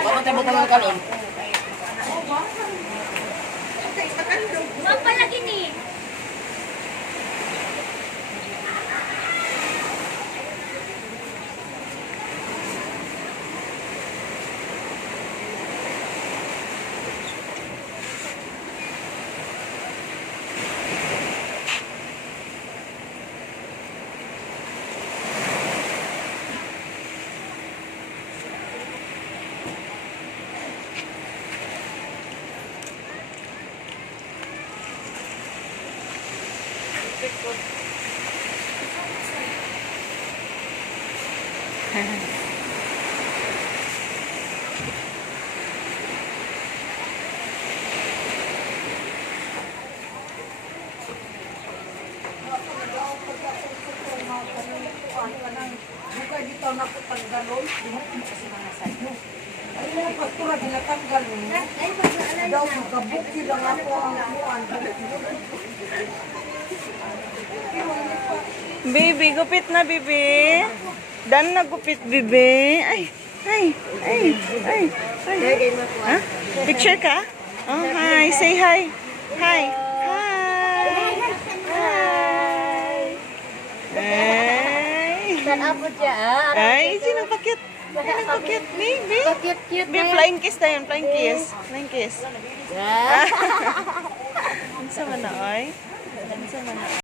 Bakit tayo butang ng kalon? Huwag pala gini. Bukan dito na po paggalon, kasi mga sayo. Ay, mga pastura, dinatanggal mo. Daw, magkabuki lang ako ang kuwan. Baby, gupit na, bibi. Dan na gupit, bibi. Ay, ay, ay, ay. Ay. Ha? Picture ka? Oh, hi. Say hi. Hi. Hi. Hi. Ay. Saan po dyan? Ay, sino pakit? Sino pakit? Baby. Cute-cute Baby, flying kiss na yun. Flying kiss. Flying kiss. Ano sa mana, oy? Ano sa mana?